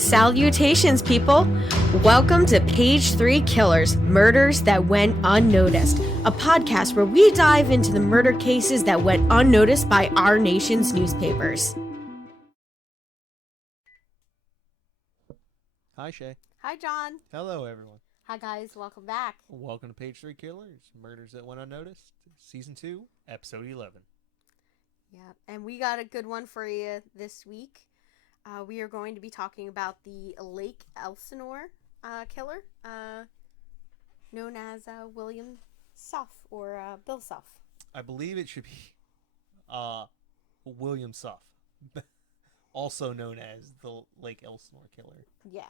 Salutations, people! Welcome to Page 3 Killers, Murders That Went Unnoticed, a podcast where we dive into the murder cases that went unnoticed by our nation's newspapers. Hi, Shay. Hi, John. Hello, everyone. Hi, guys. Welcome back. Welcome to Page 3 Killers, Murders That Went Unnoticed, Season 2, Episode 11. Yeah, and we got a good one for you this week. We are going to be talking about the Lake Elsinore Killer, known as William Suff, or Bill Suff. I believe it should be William Suff, also known as the Lake Elsinore Killer. Yeah.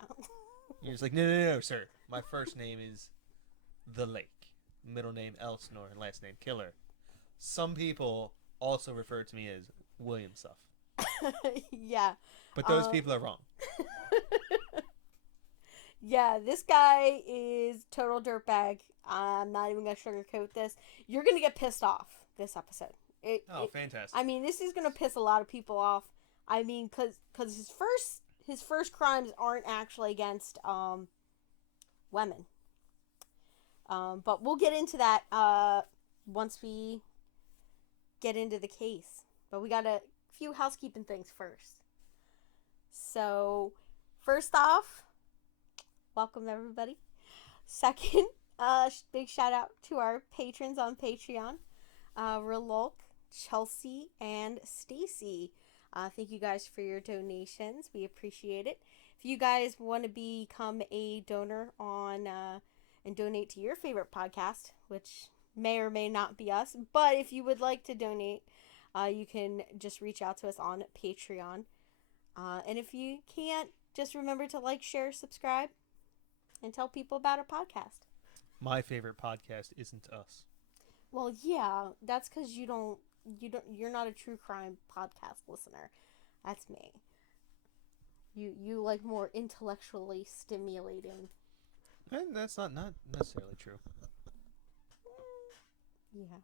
You're just like, no, sir. My first name is The Lake, middle name Elsinore, and last name Killer. Some people also refer to me as William Suff. Yeah. But those people are wrong. Yeah, this guy is total dirtbag. I'm not even going to sugarcoat this. You're going to get pissed off this episode. Fantastic. I mean, this is going to piss a lot of people off. I mean, because his first crimes aren't actually against women. But we'll get into that once we get into the case. But we got a few housekeeping things first. So, first off, welcome everybody. Second, big shout out to our patrons on Patreon, Ralunk, Chelsea, and Stacey. Thank you guys for your donations. We appreciate it. If you guys want to become a donor on and donate to your favorite podcast, which may or may not be us, but if you would like to donate, you can just reach out to us on Patreon. And if you can't, just remember to like, share, subscribe, and tell people about our podcast. My favorite podcast isn't us. Well, yeah, that's because you're not a true crime podcast listener. That's me. You like more intellectually stimulating. And that's not necessarily true. Yeah.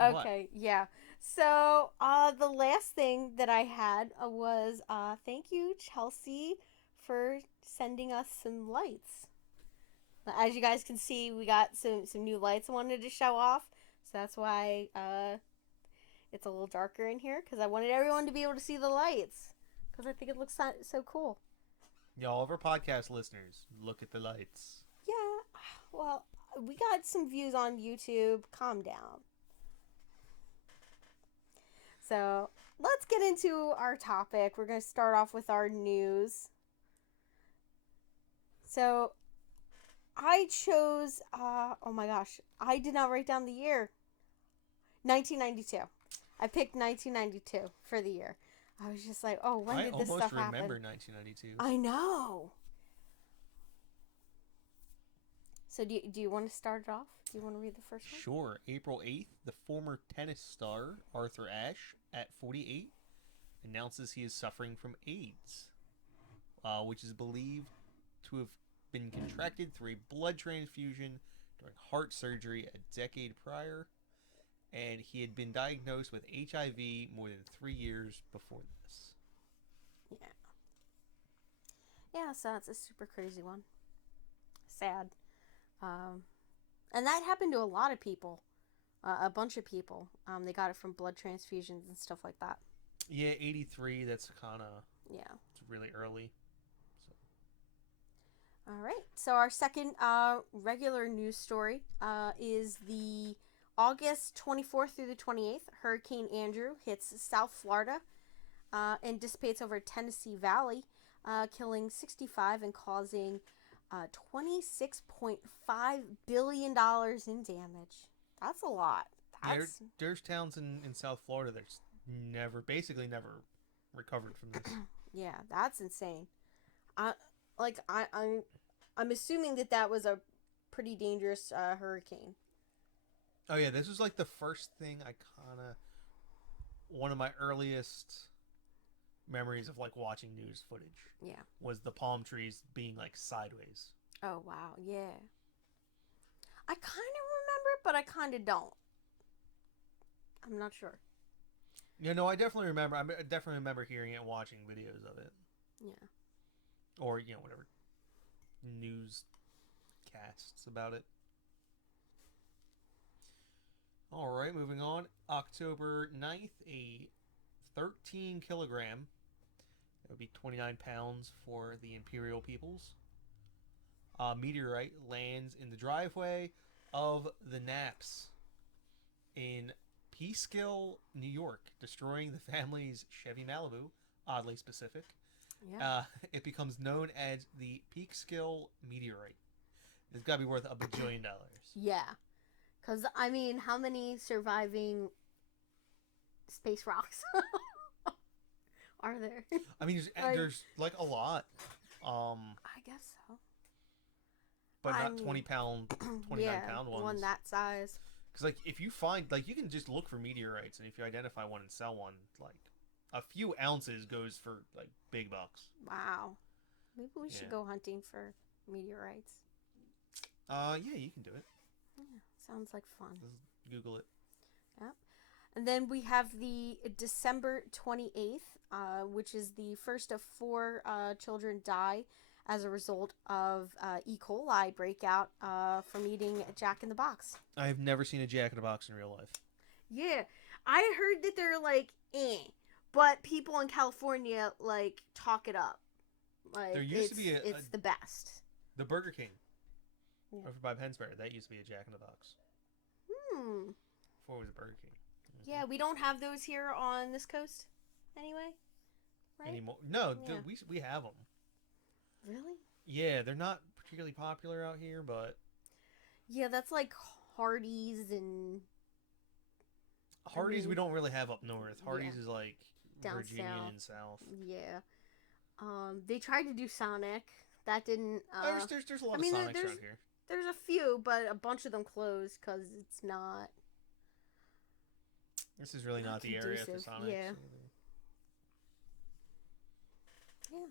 Okay, what? Yeah. So, the last thing that I had was, thank you, Chelsea, for sending us some lights. As you guys can see, we got some new lights I wanted to show off. So that's why, it's a little darker in here, because I wanted everyone to be able to see the lights. Because I think it looks so cool. Yeah, all of our podcast listeners, look at the lights. Yeah, well, we got some views on YouTube. Calm down. So, let's get into our topic. We're going to start off with our news. So, I chose, oh my gosh, I did not write down the year. 1992. I picked 1992 for the year. I was just like, oh, when did this stuff happen? I almost remember 1992. I know. So do you want to start it off? Do you want to read the first one? Sure. April 8th, the former tennis star Arthur Ashe, at 48, announces he is suffering from AIDS, which is believed to have been contracted through a blood transfusion during heart surgery a decade prior, and he had been diagnosed with HIV more than 3 years before this. Yeah. Yeah, so that's a super crazy one. Sad. And that happened to a lot of people. A bunch of people. They got it from blood transfusions and stuff like that. Yeah, 83, that's kind of... Yeah. It's really early. So. All right. So our second regular news story is the August 24th through the 28th. Hurricane Andrew hits South Florida and dissipates over Tennessee Valley, killing 65 and causing $26.5 billion in damage. That's a lot. There's towns in South Florida that's basically never recovered from this. Yeah, that's insane. I'm assuming that was a pretty dangerous hurricane. Oh yeah, this was like the first thing one of my earliest memories of like watching news footage. Yeah. Was the palm trees being like sideways. Oh wow, yeah. I kind of remember it, but I kind of don't. I'm not sure. Yeah, no, I definitely remember. I definitely remember hearing it and watching videos of it. Yeah. Or, whatever. News casts about it. Alright, moving on. October 9th, a 13 kilogram. That would be 29 pounds for the Imperial Peoples. Meteorite lands in the driveway of the Naps in Peekskill, New York, destroying the family's Chevy Malibu. Oddly specific. Yeah. It becomes known as the Peekskill meteorite. It's got to be worth $1 bajillion. Yeah. Because, I mean, how many surviving space rocks are there? I mean, there's like a lot. I guess so. But not 29-pound ones. One that size. Because, like, if you find, like, you can just look for meteorites, and if you identify one and sell one, like, a few ounces goes for, like, big bucks. Wow. Maybe we should go hunting for meteorites. Yeah, you can do it. Yeah, sounds like fun. Just Google it. Yep. And then we have the December 28th, which is the first of 4 children die as a result of E. coli breakout from eating Jack in the Box. I've never seen a Jack in the Box in real life. Yeah. I heard that they're like, but people in California, like, talk it up. Like, there used to be it's the best. The Burger King. Yeah. Over by Pennsbury. That used to be a Jack in the Box. Before it was a Burger King. Yeah, we don't have those here on this coast anyway, right? Anymore. No, Yeah. we have them. Really? Yeah, they're not particularly popular out here, but... Yeah, that's like Hardee's and... Hardee's we don't really have up north. Hardee's is like down Virginia south. and south. Yeah. They tried to do Sonic. That didn't... There's a lot of Sonics around here. There's a few, but a bunch of them closed because it's not... This is really not the area for Sonics. Yeah. Yeah.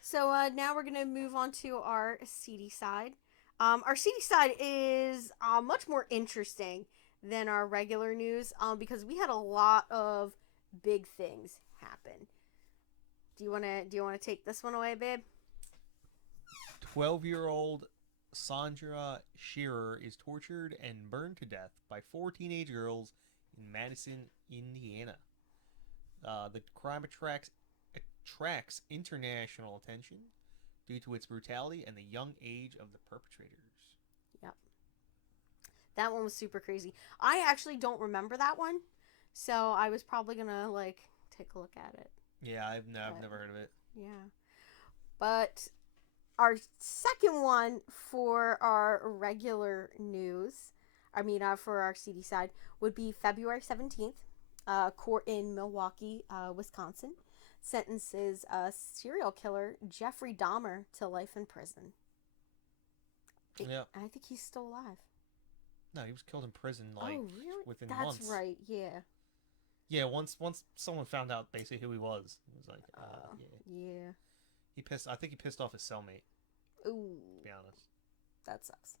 So now we're going to move on to our seedy side. Our seedy side is much more interesting than our regular news because we had a lot of big things happen. Do you want to take this one away, babe? 12-year-old Sandra Shearer is tortured and burned to death by 4 teenage girls in Madison, Indiana. The crime attracts international attention due to its brutality and the young age of the perpetrators. Yep. That one was super crazy. I actually don't remember that one, so I was probably gonna like take a look at it. Yeah, I've never heard of it. Yeah. But our second one for our regular news, for our CD side, would be February 17th. Court in Milwaukee, Wisconsin, sentences serial killer Jeffrey Dahmer to life in prison. Yeah. I think he's still alive. No, he was killed in prison, really? within months. That's right, yeah. Yeah, once someone found out basically who he was, it was like, yeah. I think he pissed off his cellmate. Ooh. To be honest. That sucks.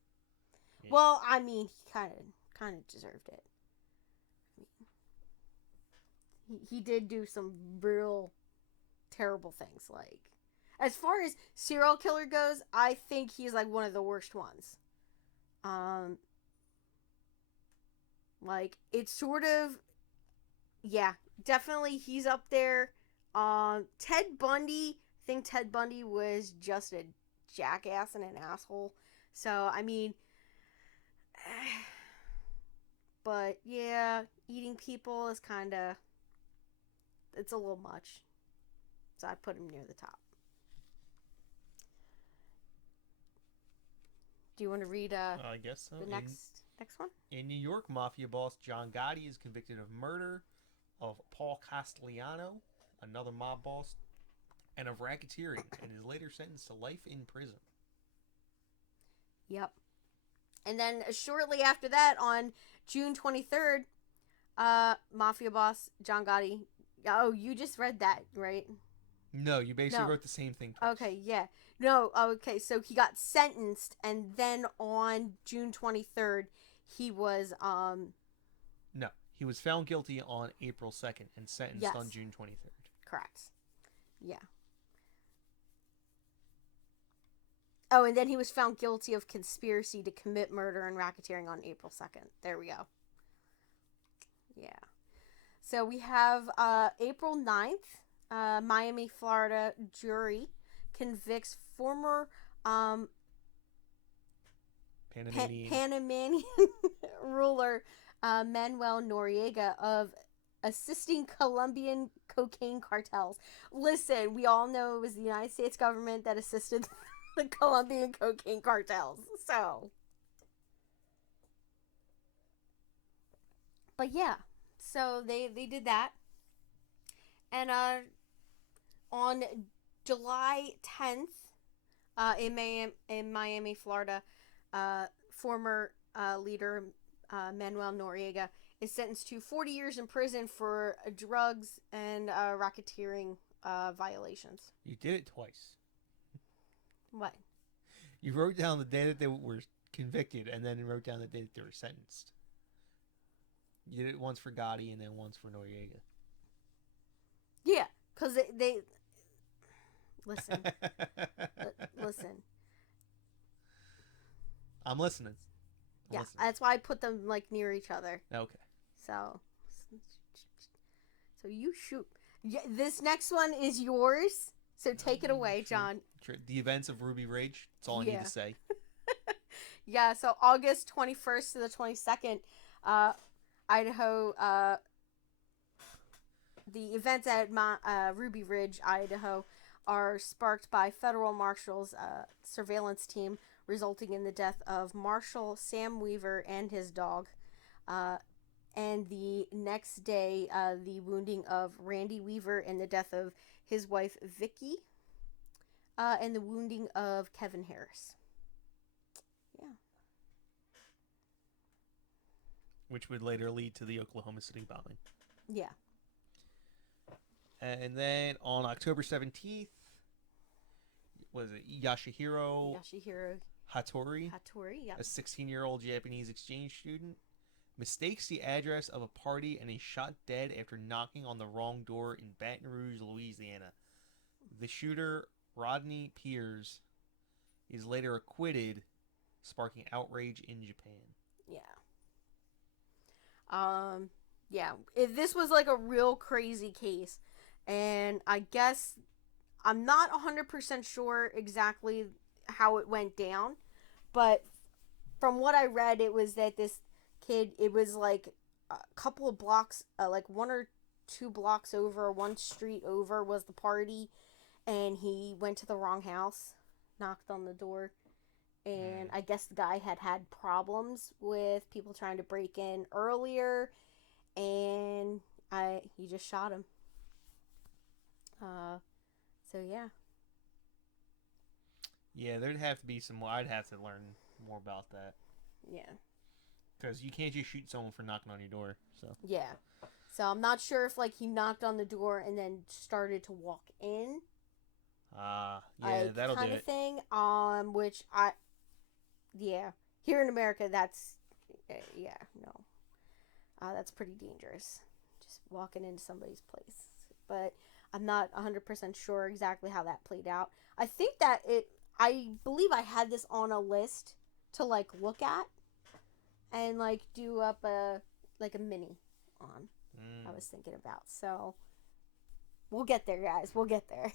Yeah. Well, he kind of deserved it. He did do some real terrible things. Like, as far as serial killer goes, I think he's like one of the worst ones. Like, it's sort of, yeah, definitely he's up there. Ted Bundy, I think Ted Bundy was just a jackass and an asshole. So, but yeah, eating people is kind of, it's a little much. So I put him near the top. Do you want to read I guess so. The next one? In New York, mafia boss John Gotti is convicted of murder of Paul Castellano, another mob boss, and of racketeering, and is later sentenced to life in prison. Yep. And then shortly after that, on June 23rd, mafia boss John Gotti. Oh, you just read that, right? No, you basically wrote the same thing twice. Okay, yeah. No, okay, so he got sentenced, and then on June 23rd, he was, No, He was found guilty on April 2nd and sentenced Yes. on June 23rd. Correct. Yeah. Oh, and then he was found guilty of conspiracy to commit murder and racketeering on April 2nd. There we go. Yeah. So we have April 9th, Miami, Florida jury convicts former Panamanian ruler Manuel Noriega of assisting Colombian cocaine cartels. Listen, we all know it was the United States government that assisted the Colombian cocaine cartels. So, but yeah, so they did that, and on July 10th, in Miami, Florida, former leader Manuel Noriega is sentenced to 40 years in prison for drugs and racketeering violations. You did it twice. What? You wrote down the day that they were convicted and then wrote down the day that they were sentenced. You did it once for Gotti and then once for Noriega. Yeah, because they listen. Listen. I'm listening. Yeah, that's why I put them like near each other. Okay. So you shoot. Yeah, this next one is yours. So take it away, John. The events of Ruby Ridge. That's all I need to say. Yeah, so August 21st to the 22nd, Idaho, the events at Ruby Ridge, Idaho, are sparked by federal marshals' surveillance team, resulting in the death of Marshal Sam Weaver and his dog. And the next day, the wounding of Randy Weaver and the death of his wife, Vicky, and the wounding of Kevin Harris. Yeah. Which would later lead to the Oklahoma City bombing. Yeah. And then on October 17th, was it Yashihiro Hattori, yeah. a 16-year-old Japanese exchange student, mistakes the address of a party and is shot dead after knocking on the wrong door in Baton Rouge, Louisiana. The shooter, Rodney Piers, is later acquitted, sparking outrage in Japan. Yeah. Yeah. This was like a real crazy case, and I guess I'm not 100% sure exactly how it went down, but from what I read, it was that this kid, it was like a couple of blocks, like 1 or 2 blocks over, 1 street over was the party, and he went to the wrong house, knocked on the door, and I guess the guy had problems with people trying to break in earlier, and he just shot him. So yeah. Yeah, there'd have to be some more. I'd have to learn more about that. Yeah. Because you can't just shoot someone for knocking on your door. So. Yeah. So I'm not sure if like he knocked on the door and then started to walk in. Yeah, kind that'll do of it. thing. Which here in America, that's that's pretty dangerous. Just walking into somebody's place. But I'm not 100% sure exactly how that played out. I think that I believe I had this on a list to like look at and like do up a mini on. I was thinking about. So we'll get there, guys. We'll get there.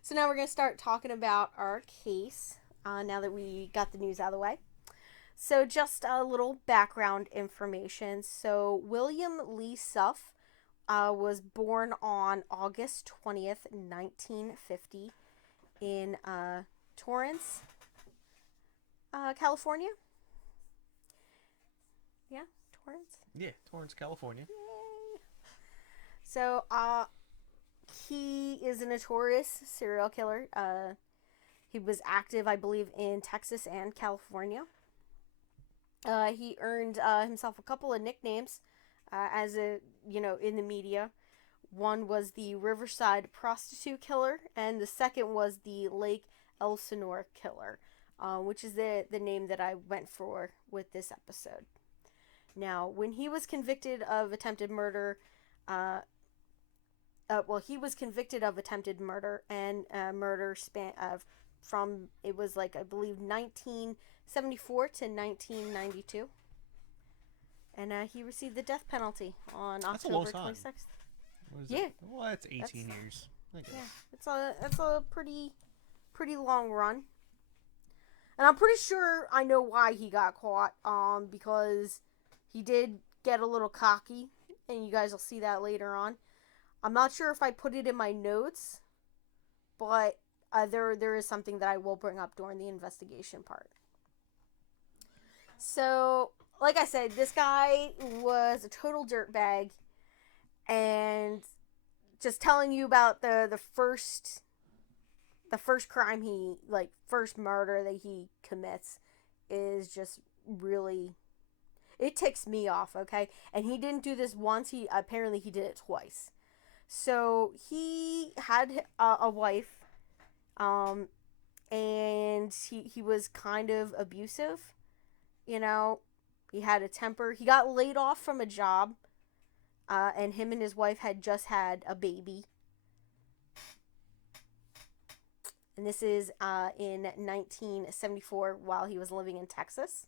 So now we're going to start talking about our case now that we got the news out of the way. So just a little background information. So William Lee Suff was born on August 20th, 1950 in Torrance, California. Yeah, Torrance? Yeah, Torrance, California. Yay. So, he is a notorious serial killer. He was active, I believe, in Texas and California. He earned himself a couple of nicknames in the media. One was the Riverside Prostitute Killer, and the second was the Lake Elsinore Killer, which is the name that I went for with this episode. Now, when he was convicted of attempted murder, he was convicted of attempted murder and murder from, it was like, I believe, 1974 to 1992. And he received the death penalty on That's a long October time. 26th. What is Yeah. it? Well, that's 18 years. I guess. Yeah, it's a pretty long run. And I'm pretty sure I know why he got caught. Because he did get a little cocky, and you guys will see that later on. I'm not sure if I put it in my notes, but there is something that I will bring up during the investigation part. So, like I said, this guy was a total dirtbag, and just telling you about the first crime first murder that he commits is just really, it ticks me off, okay? And he didn't do this once, he did it twice. So he had a wife, and he was kind of abusive, you know. He had a temper. He got laid off from a job, and him and his wife had just had a baby. And this is in 1974 while he was living in Texas.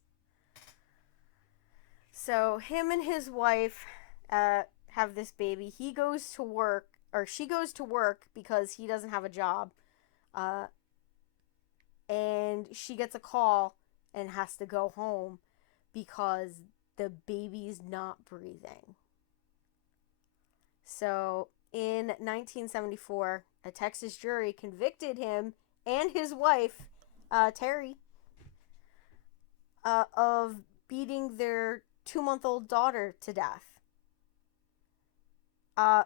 So him and his wife have this baby. He goes to work, or she goes to work because he doesn't have a job. And she gets a call and has to go home because the baby's not breathing. So in 1974, a Texas jury convicted him and his wife, Terry, of beating their 2-month-old daughter to death.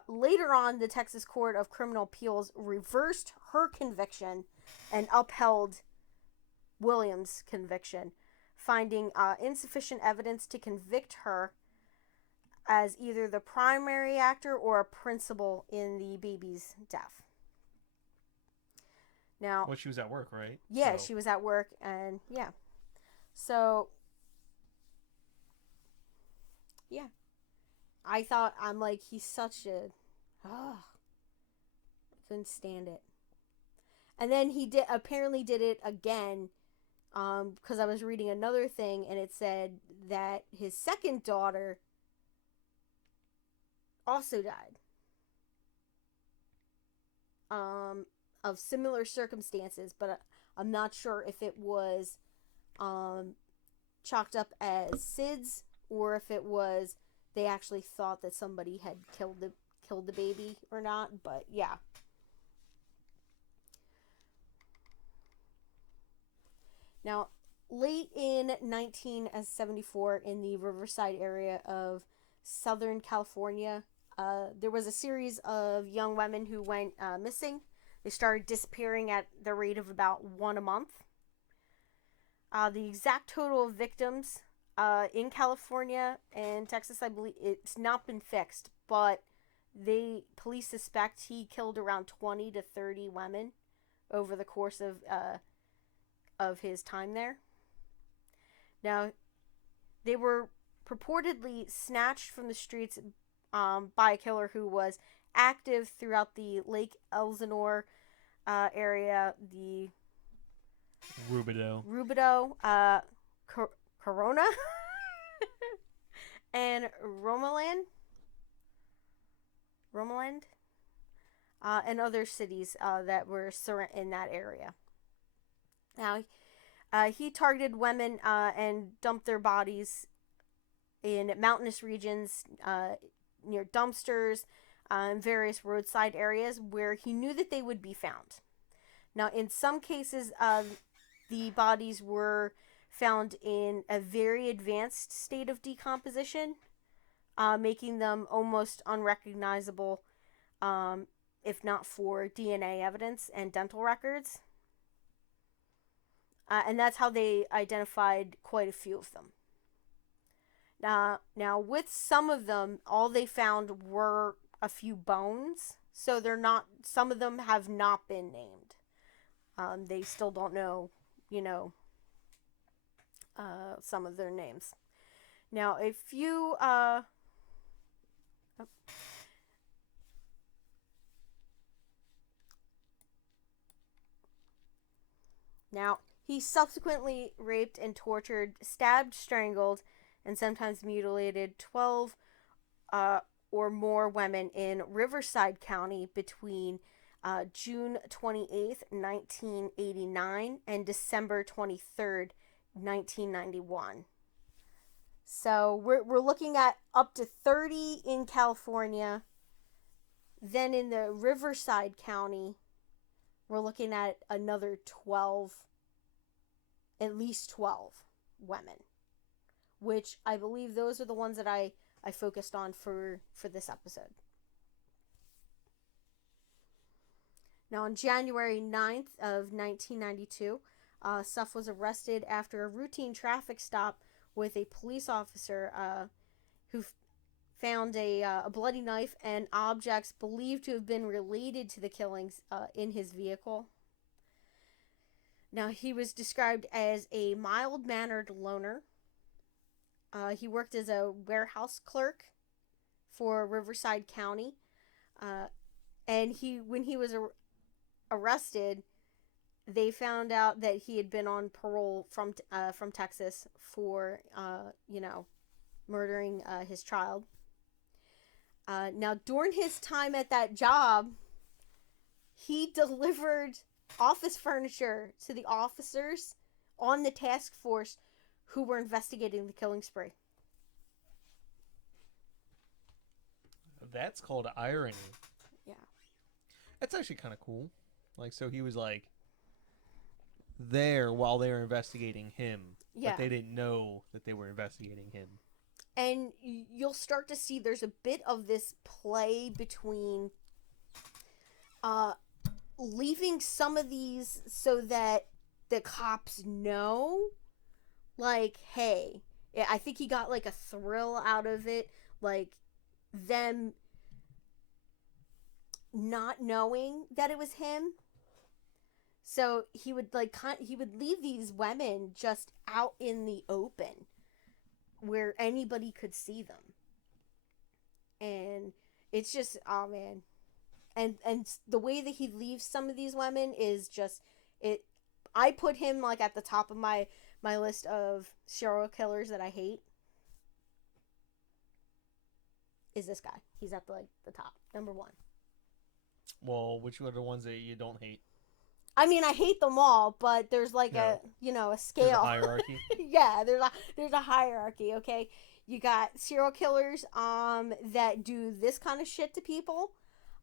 Later on, the Texas Court of Criminal Appeals reversed her conviction and upheld William's conviction, finding insufficient evidence to convict her as either the primary actor or a principal in the baby's death. Now, well, she was at work, right? Yeah, so she was at work, and yeah. So, yeah. I'm like, he's such a... I couldn't stand it. And then he apparently did it again, because I was reading another thing, and it said that his second daughter also died. Of similar circumstances, but I'm not sure if it was chalked up as SIDS or if it was they actually thought that somebody had killed the baby or not. But yeah. Now, late in 1974, in the Riverside area of Southern California, there was a series of young women who went missing. They started disappearing at the rate of about one a month. The exact total of victims in California and Texas, I believe, it's not been fixed, but police suspect he killed around 20 to 30 women over the course of his time there. Now, they were purportedly snatched from the streets by a killer who was active throughout the Lake Elsinore area, the Rubidoux, Corona, and Romeland, and other cities that were in that area. Now, he targeted women and dumped their bodies in mountainous regions near dumpsters, in various roadside areas where he knew that they would be found. Now, in some cases, the bodies were found in a very advanced state of decomposition, making them almost unrecognizable, if not for DNA evidence and dental records. And that's how they identified quite a few of them. Now, with some of them, all they found were a few bones, so some of them have not been named. They still don't know, some of their names. Now, if you now he subsequently raped and tortured, stabbed, strangled, and sometimes mutilated 12 or more women in Riverside County between June 28th, 1989 and December 23rd, 1991. So we're looking at up to 30 in California. Then in the Riverside County, we're looking at another 12, at least 12 women, which I believe those are the ones that I focused on for this episode. Now, on January 9th of 1992, Suff was arrested after a routine traffic stop with a police officer who found a bloody knife and objects believed to have been related to the killings in his vehicle. Now, he was described as a mild-mannered loner. He worked as a warehouse clerk for Riverside County. And when he was arrested, they found out that he had been on parole from Texas for, murdering his child. Now, during his time at that job, he delivered office furniture to the officers on the task force who were investigating the killing spree. That's called irony. Yeah. That's actually kind of cool. Like, so he was like there while they were investigating him, but they didn't know that they were investigating him. And you'll start to see there's a bit of this play between leaving some of these so that the cops know, like, hey, I think he got like a thrill out of it, like them not knowing that it was him. So he would leave these women just out in the open where anybody could see them. And it's just, oh man. And the way that he leaves some of these women is just, I put him like at the top of my list of serial killers that I hate. Is this guy. He's at the top. Number 1. Well, which are the ones that you don't hate? I mean, I hate them all, but there's like a scale. There's a hierarchy. Yeah, there's a hierarchy, okay? You got serial killers that do this kind of shit to people,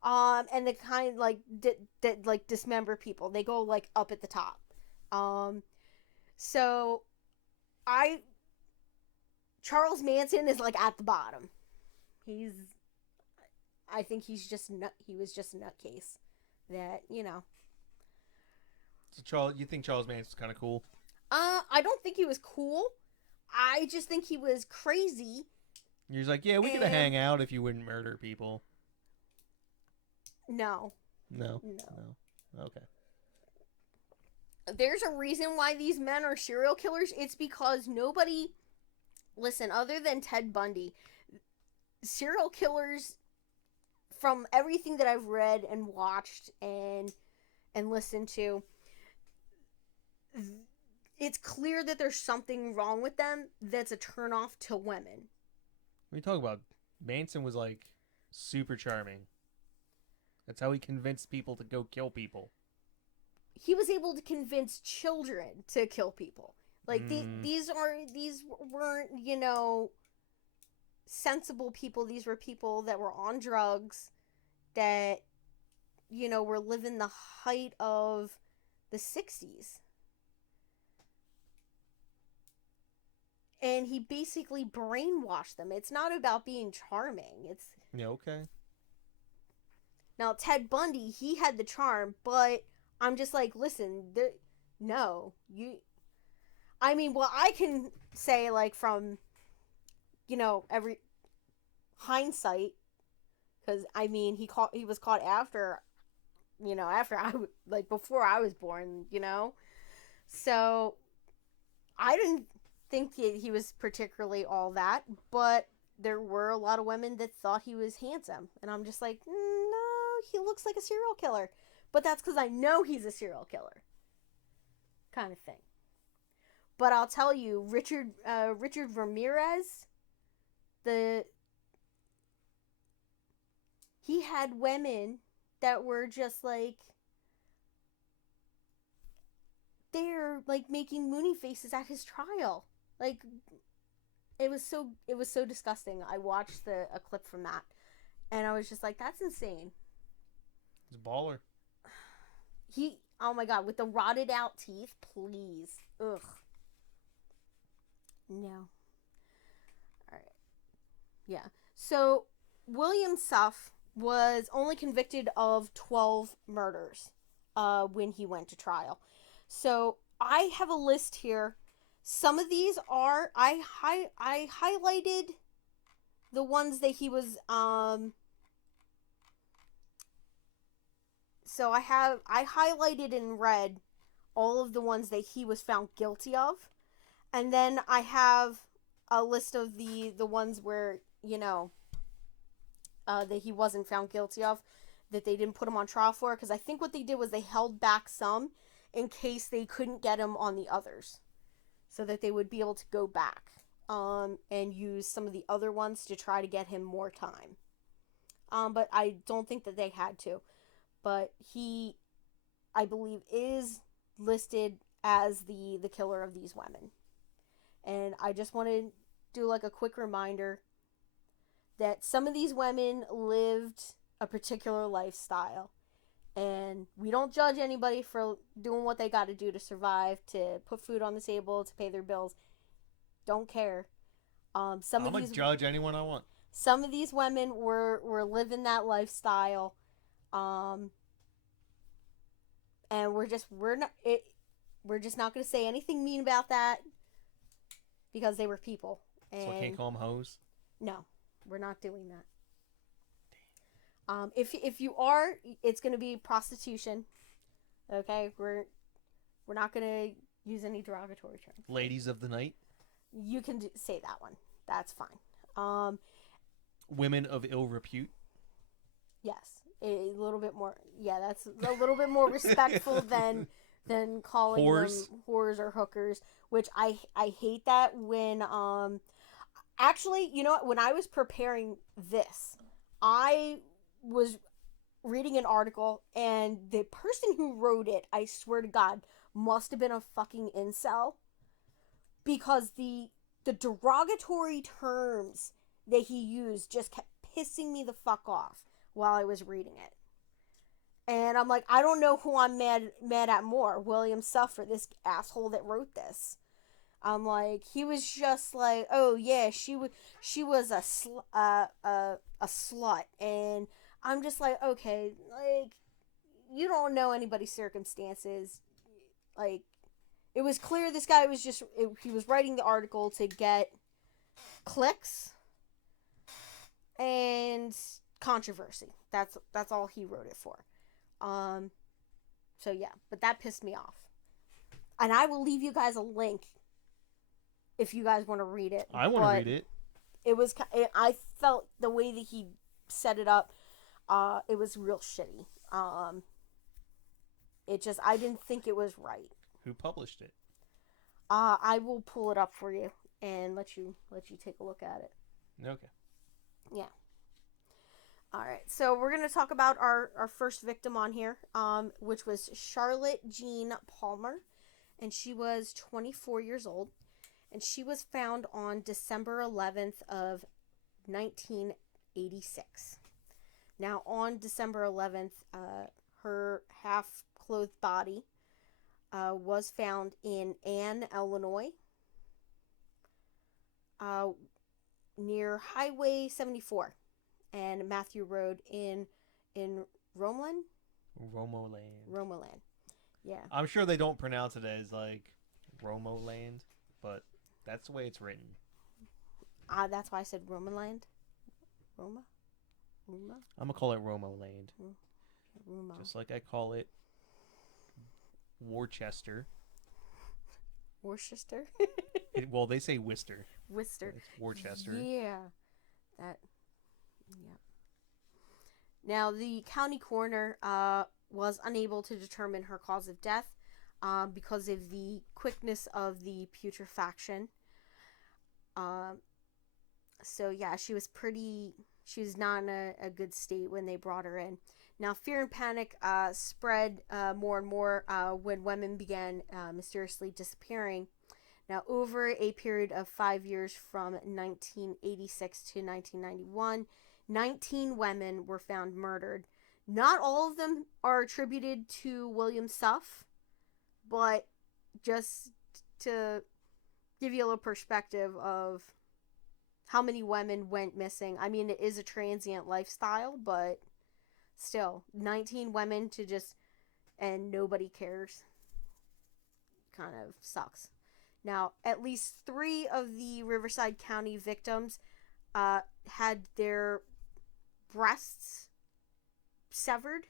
and the kind that like dismember people. They go like up at the top. So Charles Manson is like at the bottom. I think he was just a nutcase that, So you think Charles Manson's kind of cool? I don't think he was cool. I just think he was crazy. You're like, yeah, we could hang out if you wouldn't murder people. No. Okay. There's a reason why these men are serial killers. It's because other than Ted Bundy, serial killers, from everything that I've read and watched and listened to, it's clear that there's something wrong with them that's a turnoff to women. What are you talking about? Manson was like super charming. That's how he convinced people to go kill people. He was able to convince children to kill people. Like these weren't, sensible people. These were people that were on drugs, that, were living the height of the 60s. And he basically brainwashed them. It's not about being charming. It's... Yeah, okay. Now, Ted Bundy, he had the charm, but I'm just like, listen, no. What I can say, like, from, every hindsight, because, he was caught after, before I was born, So, I didn't think he was particularly all that, but there were a lot of women that thought he was handsome. And I'm just like, no, he looks like a serial killer. But that's because I know he's a serial killer. Kind of thing. But I'll tell you, Richard Ramirez, he had women that were just like, they're like making moony faces at his trial. Like, it was so disgusting. I watched a clip from that, and I was just like, that's insane. He's a baller. Oh my god, with the rotted out teeth, please. Ugh. No. Alright. Yeah. So, William Suff was only convicted of 12 murders when he went to trial. So, I have a list here. Some of these are, I highlighted the ones that he was, so I highlighted in red all of the ones that he was found guilty of. And then I have a list of the ones where, that he wasn't found guilty of, that they didn't put him on trial for. Because I think what they did was they held back some in case they couldn't get him on the others. So that they would be able to go back and use some of the other ones to try to get him more time. But I don't think that they had to. But he, I believe, is listed as the killer of these women. And I just want to do like a quick reminder that some of these women lived a particular lifestyle. And we don't judge anybody for doing what they got to do to survive, to put food on the table, to pay their bills. Don't care. I'm going to judge anyone I want. Some of these women were living that lifestyle. And we're just not going to say anything mean about that because they were people. And so I can't call them hoes? No, we're not doing that. If you are, it's going to be prostitution. Okay, we're not going to use any derogatory terms. Ladies of the night. You can say that one. That's fine. Women of ill repute. Yes, a little bit more. Yeah, that's a little bit more respectful than calling whores. them whores or hookers. Which I hate that when actually, you know what? When I was preparing this, I was reading an article, and the person who wrote it, I swear to God, must have been a fucking incel, because the derogatory terms that he used just kept pissing me the fuck off while I was reading it. And I'm like, I don't know who I'm mad at more, William Suff or this asshole that wrote this. I'm like, he was just like, oh yeah, she was a slut, and I'm just like, okay, like, you don't know anybody's circumstances. Like, it was clear this guy was he was writing the article to get clicks and controversy. That's all he wrote it for. So yeah, but that pissed me off. And I will leave you guys a link if you guys want to read it. I want to read it. I felt the way that he set it up, it was real shitty. I didn't think it was right. Who published it? I will pull it up for you and let you take a look at it. Okay. Yeah. All right. So we're going to talk about our first victim on here, which was Charlotte Jean Palmer, and she was 24 years old, and she was found on December 11th of 1986. Now, on December 11th, her half-clothed body was found in Ann, Illinois, near Highway 74 and Matthew Road in Romoland. Yeah. I'm sure they don't pronounce it as like Romoland, but that's the way it's written. That's why I said Romoland. Roma? I'm gonna call it Romoland. Roma. Just like I call it Worcester. Worcester. Well, they say Worcester. Worcester. It's Worcester. Yeah. That. Yeah. Now, the county coroner was unable to determine her cause of death because of the quickness of the putrefaction. So, yeah, she was not in a good state when they brought her in. Now, fear and panic spread more and more when women began mysteriously disappearing. Now, over a period of 5 years from 1986 to 1991, 19 women were found murdered. Not all of them are attributed to William Suff, but just to give you a little perspective of how many women went missing. I mean, it is a transient lifestyle, but still, 19 women to just, and nobody cares. Kind of sucks. Now, at least 3 of the Riverside County victims had their breasts severed.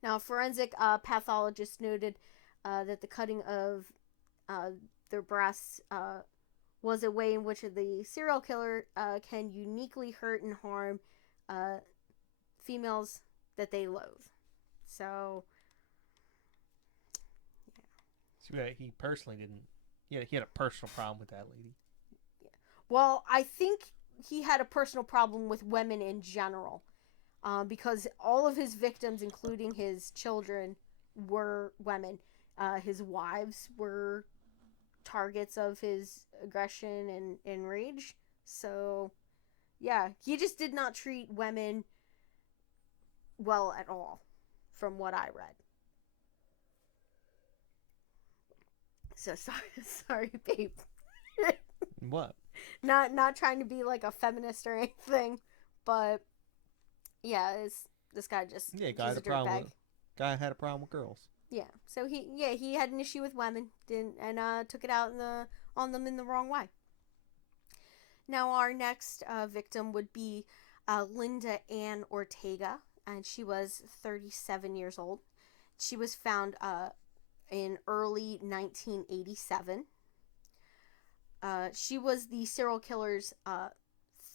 Now, forensic pathologists noted that the cutting of their breasts was a way in which the serial killer can uniquely hurt and harm females that they loathe. So, yeah. So he personally didn't. He had a personal problem with that lady. Yeah. Well, I think he had a personal problem with women in general, because all of his victims, including his children, were women. His wives were targets of his aggression and rage. So, yeah, he just did not treat women well at all, from what I read. So sorry, babe. What? Not trying to be like a feminist or anything, but yeah, this guy just Guy had a problem. Guy had a problem with girls. Yeah, so he had an issue with women, took it out on them in the wrong way. Now our next victim would be Linda Ann Ortega, and she was 37 years old. She was found in early 1987. She was the serial killer's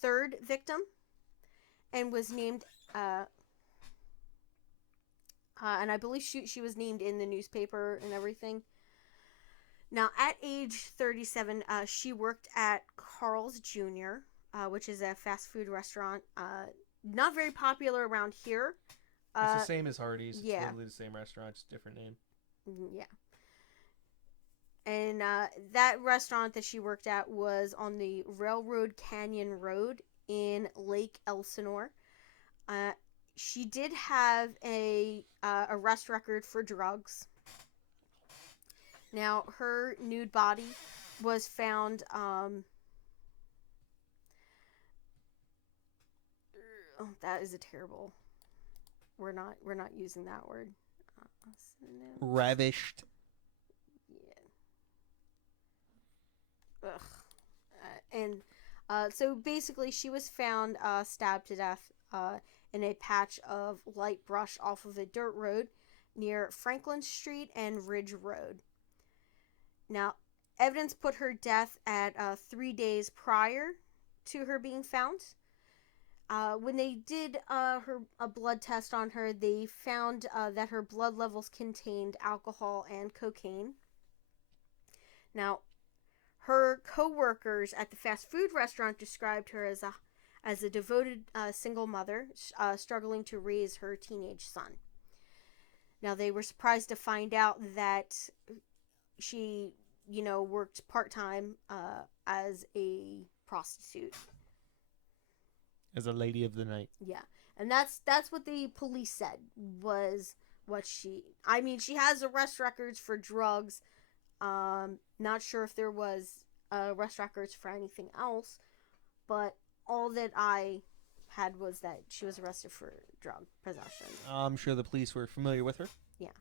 3rd victim, and was named, and I believe she was named in the newspaper and everything. Now, at age 37, she worked at Carl's Jr., which is a fast food restaurant, not very popular around here. It's the same as Hardee's. Yeah. It's literally the same restaurant, just different name. Yeah. And that restaurant that she worked at was on the Railroad Canyon Road in Lake Elsinore. She did have a arrest record for drugs. Now, her nude body was found. That is a terrible. We're not using that word. Ravished. Yeah. Ugh. So basically, she was found stabbed to death in a patch of light brush off of a dirt road near Franklin Street and Ridge Road. Now, evidence put her death at 3 days prior to her being found. When they did a blood test on her, they found that her blood levels contained alcohol and cocaine. Now, her co-workers at the fast food restaurant described her as a devoted single mother struggling to raise her teenage son. Now, they were surprised to find out that she, worked part-time as a prostitute. As a lady of the night. Yeah. And that's what the police said was what she has arrest records for drugs. Not sure if there was arrest records for anything else, but all that I had was that she was arrested for drug possession. I'm sure the police were familiar with her. Yeah.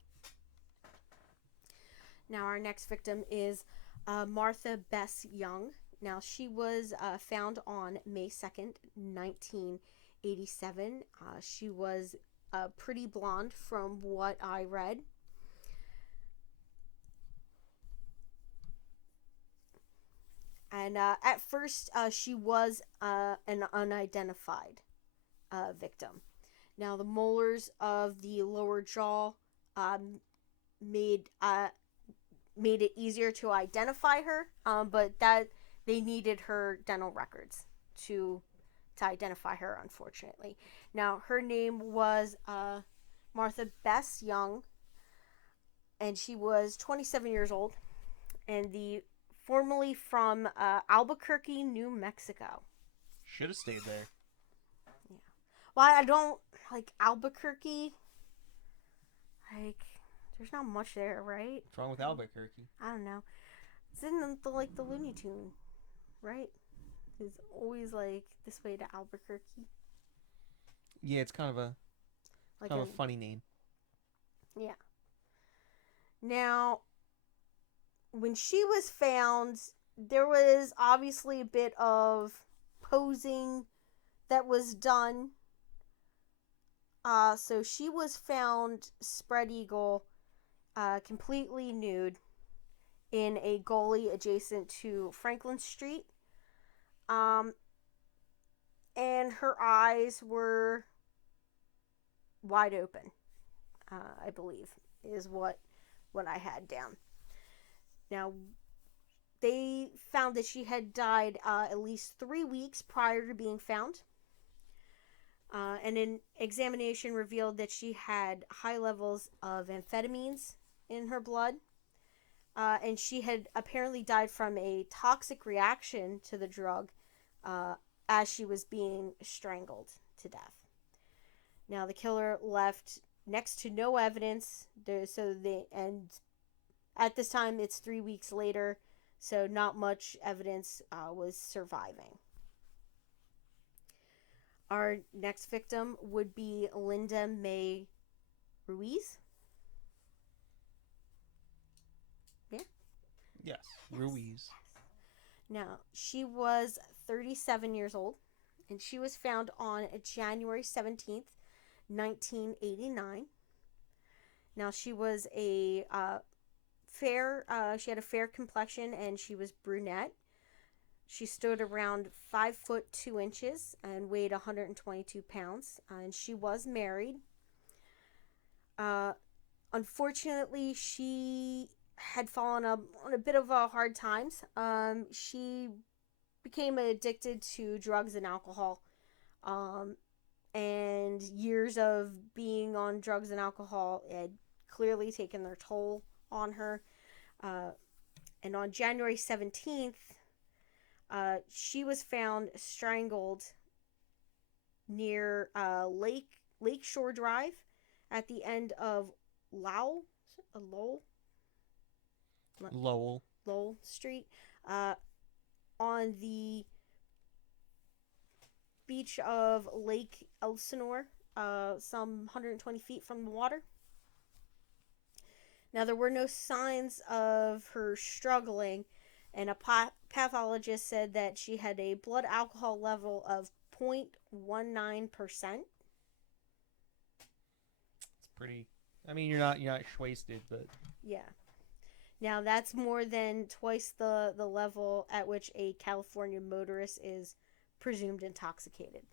Now our next victim is Martha Bess Young. Now she was found on May 2nd, 1987. She was pretty blonde from what I read. And at first, she was an unidentified victim. Now, the molars of the lower jaw made made it easier to identify her, but that they needed her dental records to identify her, unfortunately. Now, her name was Martha Bess Young, and she was 27 years old, and formerly from Albuquerque, New Mexico. Should have stayed there. Yeah. Well, I don't like Albuquerque. Like, there's not much there, right? What's wrong with Albuquerque? I don't know. It's in the Looney Tune, right? It's always like this way to Albuquerque. Yeah, it's kind of a funny name. Yeah. Now, when she was found, there was obviously a bit of posing that was done. So she was found spread eagle, completely nude, in a gully adjacent to Franklin Street. And her eyes were wide open, I believe, is what I had down. Now, they found that she had died at least 3 weeks prior to being found. And an examination revealed that she had high levels of amphetamines in her blood. And she had apparently died from a toxic reaction to the drug as she was being strangled to death. Now, the killer left next to no evidence. And at this time, it's 3 weeks later, so not much evidence was surviving. Our next victim would be Linda May Ruiz. Yeah? Yes, Ruiz. Yes. Now, she was 37 years old, and she was found on January 17th, 1989. Now, she was she had a fair complexion, and she was brunette. She stood around 5'2" and weighed 122 pounds, and she was married. Unfortunately, she had fallen on a bit of hard times. She became addicted to drugs and alcohol, and years of being on drugs and alcohol had clearly taken their toll on her. And on January 17th, she was found strangled near Lake Shore Drive at the end of Lowell Street, on the beach of Lake Elsinore, some 120 feet from the water. Now, there were no signs of her struggling, and a pathologist said that she had a blood alcohol level of 0.19%. It's pretty. I mean, you're not wasted, but yeah. Now, that's more than twice the level at which a California motorist is presumed intoxicated.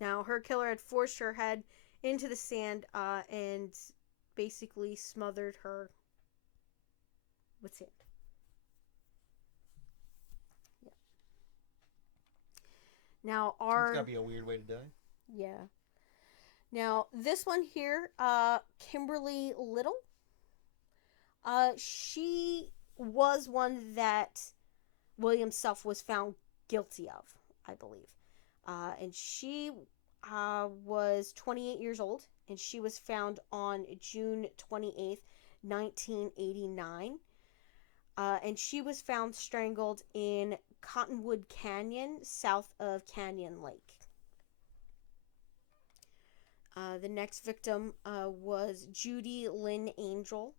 Now, her killer had forced her head into the sand and basically smothered her with sand. Yeah. Now, it's gotta be a weird way to die. Yeah. Now, this one here, Kimberly Little. She was one that William Suff was found guilty of, I believe. And she was 28 years old, and she was found on June 28th, 1989. And she was found strangled in Cottonwood Canyon, south of Canyon Lake. The next victim was Judy Lynn Angel,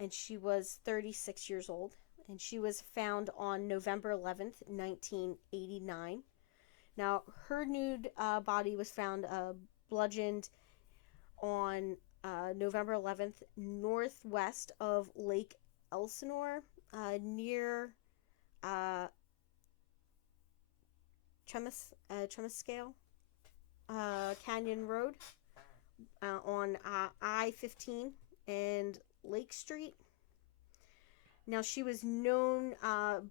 and she was 36 years old, and she was found on November 11th, 1989. Now, her nude body was found bludgeoned on November 11th, northwest of Lake Elsinore, near uh, Tremascale Canyon Road on I-15 and Lake Street. Now, she was known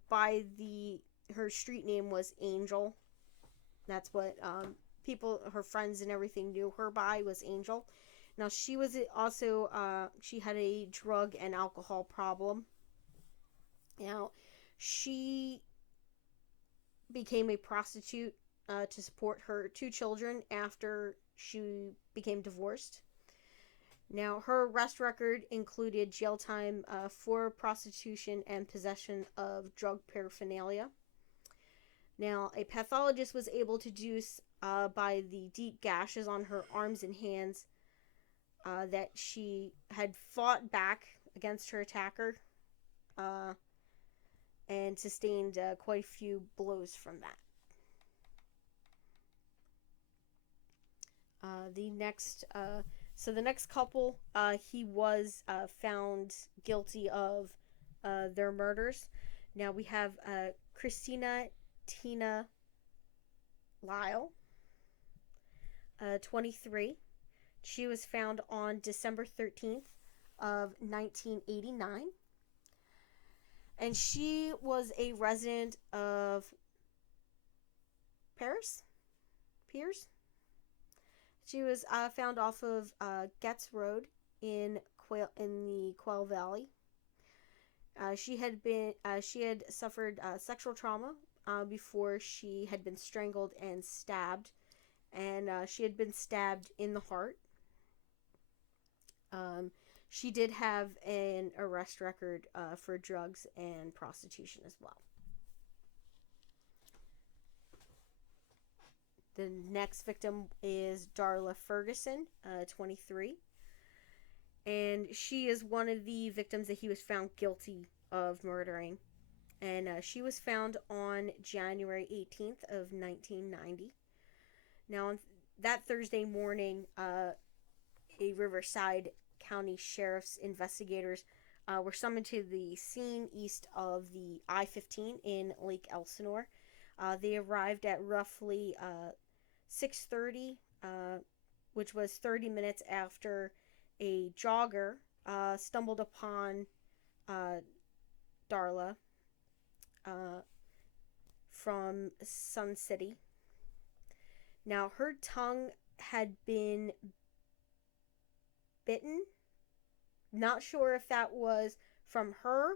by her street name was Angel. That's what people, her friends and everything knew her by, was Angel. Now, she was also, she had a drug and alcohol problem. Now, she became a prostitute to support her 2 children after she became divorced. Now, her arrest record included jail time for prostitution and possession of drug paraphernalia. Now, a pathologist was able to deduce by the deep gashes on her arms and hands that she had fought back against her attacker and sustained quite a few blows from that. The next couple, he was found guilty of their murders. Now we have Christina Tina Lyle, 23. She was found on December 13th of 1989. And she was a resident of Piers. She was found off of Getz Road in the Quail Valley. She had suffered sexual trauma before she had been strangled and stabbed, and she had been stabbed in the heart. She did have an arrest record for drugs and prostitution as well. The next victim is Darla Ferguson, 23. And she is one of the victims that he was found guilty of murdering. And she was found on January 18th of 1990. Now, on that Thursday morning, a Riverside County Sheriff's investigators were summoned to the scene east of the I-15 in Lake Elsinore. They arrived at roughly 6:30, which was 30 minutes after a jogger stumbled upon Darla from Sun City. Now, her tongue had been bitten. Not sure if that was from her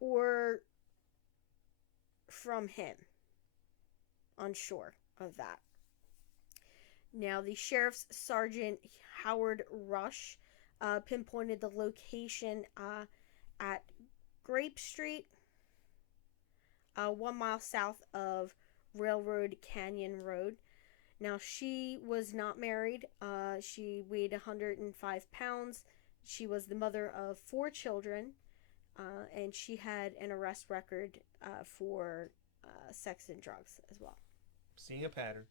or from him. Unsure of that. Now, the Sheriff's Sergeant Howard Rush pinpointed the location at Grape Street, 1 mile south of Railroad Canyon Road. Now, she was not married. She weighed 105 pounds. She was the mother of 4 children, and she had an arrest record for sex and drugs as well. Seeing a pattern.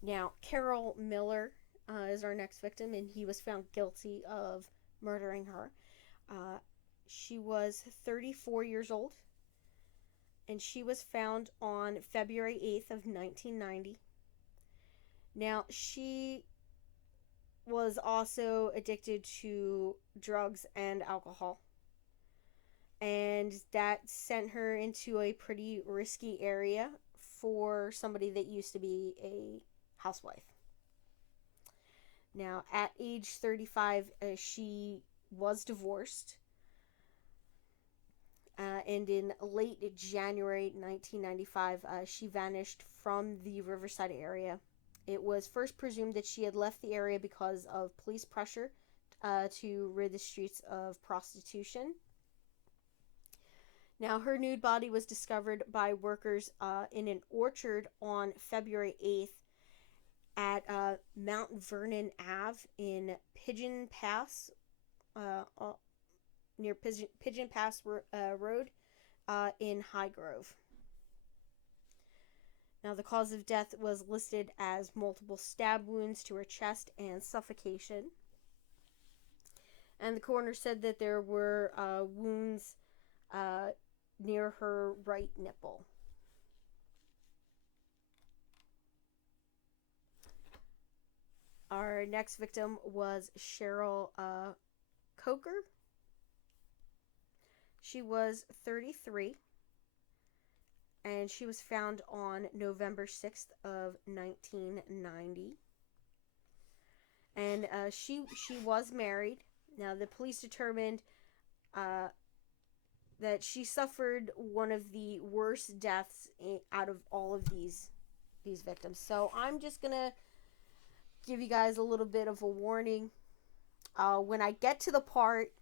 Now, Carol Miller is our next victim, and he was found guilty of murdering her. She was 34 years old, and she was found on February 8th of 1990. Now, she was also addicted to drugs and alcohol, and that sent her into a pretty risky area for somebody that used to be a housewife. Now, at age 35, she was divorced, and in late January 1995, she vanished from the Riverside area. It was first presumed that she had left the area because of police pressure to rid the streets of prostitution. Now, her nude body was discovered by workers in an orchard on February 8th at Mount Vernon Ave in Pigeon Pass, near Pigeon Pass Road in High Grove. Now, the cause of death was listed as multiple stab wounds to her chest and suffocation. And the coroner said that there were wounds near her right nipple. Our next victim was Cheryl Coker. She was 33, and she was found on November 6th of 1990. And she was married. Now, the police determined that she suffered one of the worst deaths out of all of these victims. So I'm just gonna give you guys a little bit of a warning. When I get to the part,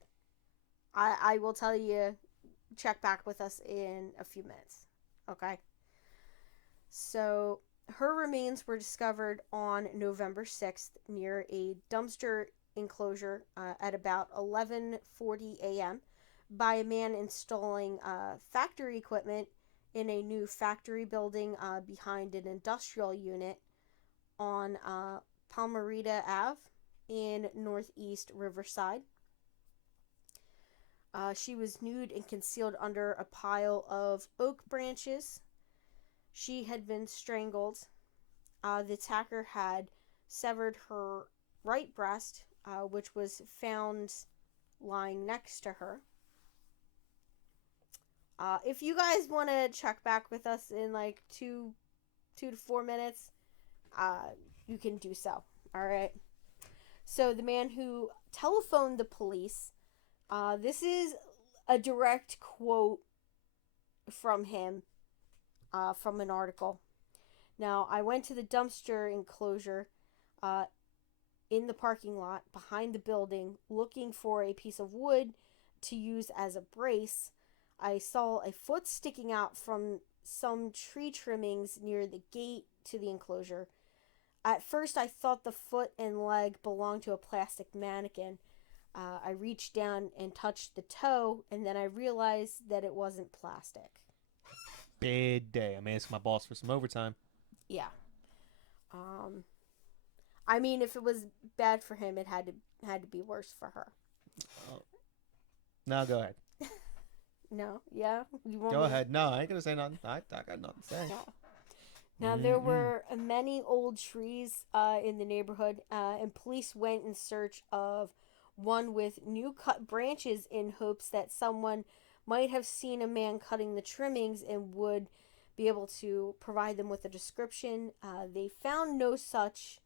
I will tell you, check back with us in a few minutes. Okay? So her remains were discovered on November 6th near a dumpster enclosure at about 11:40 a.m. by a man installing factory equipment in a new factory building behind an industrial unit on Palmerita Ave in northeast Riverside. She was nude and concealed under a pile of oak branches. She had been strangled. The attacker had severed her right breast, which was found lying next to her. If you guys want to check back with us in like 2 to 4 minutes, you can do so. All right. So the man who telephoned the police, this is a direct quote from him, from an article. Now, I went to the dumpster enclosure in the parking lot behind the building looking for a piece of wood to use as a brace. I saw a foot sticking out from some tree trimmings near the gate to the enclosure. At first, I thought the foot and leg belonged to a plastic mannequin. I reached down and touched the toe, and then I realized that it wasn't plastic. Bad day. I'm asking my boss for some overtime. Yeah. I mean, if it was bad for him, it had to be worse for her. No, go ahead. No, yeah. You want Go ahead. No, I ain't gonna say nothing. I got nothing to say. Yeah. Now, there were many old trees in the neighborhood, and police went in search of one with new cut branches in hopes that someone might have seen a man cutting the trimmings and would be able to provide them with a description. They found no such...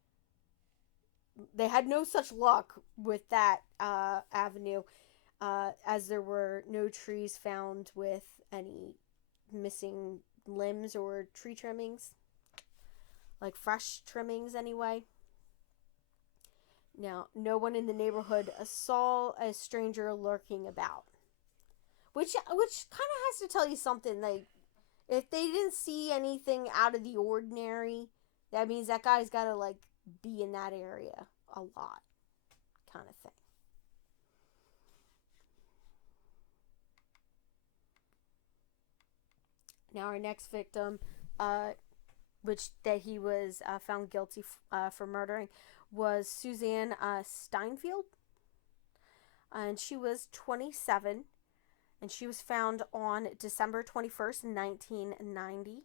They had no such luck with that avenue, as there were no trees found with any missing limbs or tree trimmings. Like fresh trimmings, anyway. Now, no one in the neighborhood saw a stranger lurking about. Which kind of has to tell you something. Like, if they didn't see anything out of the ordinary, that means that guy's got to, like, be in that area a lot. Kind of thing. Now, our next victim, which that he was found guilty for murdering, was Suzanne Steinfeld. And she was 27. And she was found on December 21st, 1990.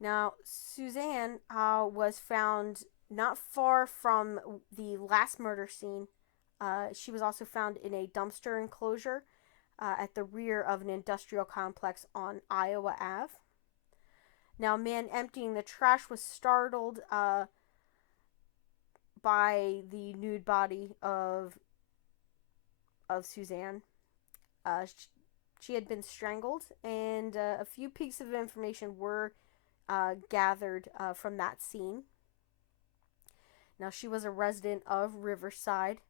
Now, Suzanne was found not far from the last murder scene. She was also found in a dumpster enclosure at the rear of an industrial complex on Iowa Ave. Now, a man emptying the trash was startled by the nude body of Suzanne. She had been strangled, and a few pieces of information were gathered from that scene. Now, she was a resident of Riverside,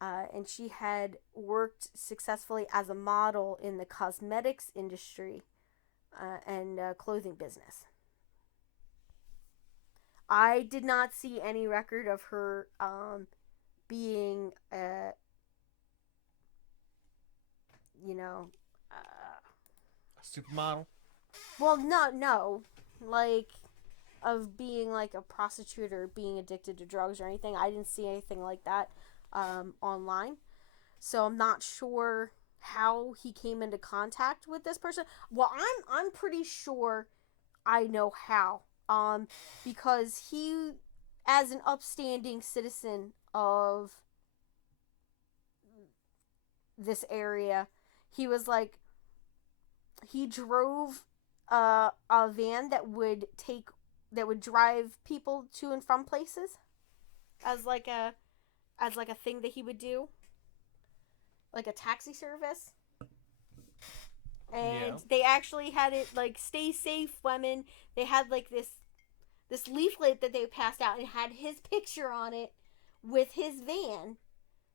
and she had worked successfully as a model in the cosmetics industry and clothing business. I did not see any record of her being a supermodel. Well, no, like, of being like a prostitute or being addicted to drugs or anything. I didn't see anything like that. online. So I'm not sure how he came into contact with this person. Well, I'm pretty sure I know how. Because he, as an upstanding citizen of this area, he was like, he drove a van that would drive people to and from places as like a thing that he would do, like a taxi service. And Yeah. they actually had it like, "Stay safe, women." They had like this leaflet that they passed out and had his picture on it with his van.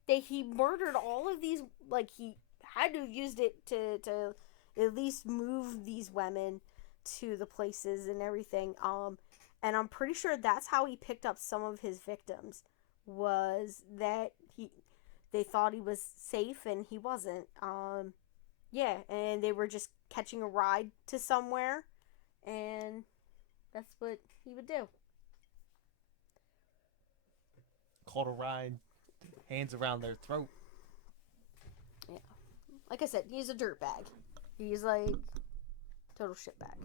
He murdered all of these, like, he had to have used it to at least move these women to the places and everything. And I'm pretty sure that's how he picked up some of his victims, was that they thought he was safe and he wasn't. Yeah, and they were just catching a ride to somewhere, and that's what he would do. Called a ride, hands around their throat. Yeah. Like I said, he's a dirtbag. He's like total shitbag.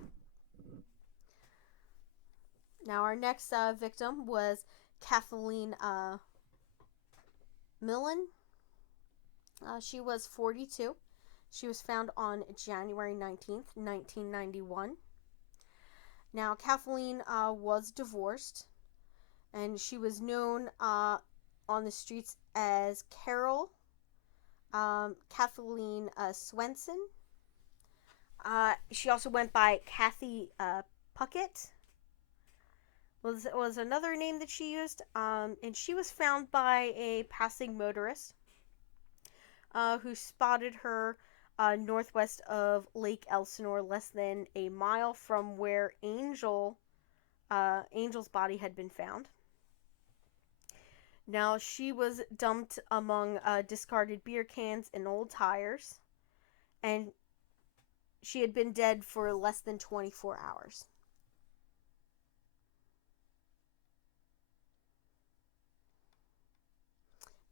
Now, our next victim was Kathleen Millen. She was 42. She was found on January 19th, 1991. Now, Kathleen was divorced, and she was known on the streets as Carol Kathleen Swenson. She also went by Kathy Puckett. Was another name that she used. And she was found by a passing motorist who spotted her northwest of Lake Elsinore, less than a mile from where Angel's body had been found. Now, she was dumped among discarded beer cans and old tires, and she had been dead for less than 24 hours.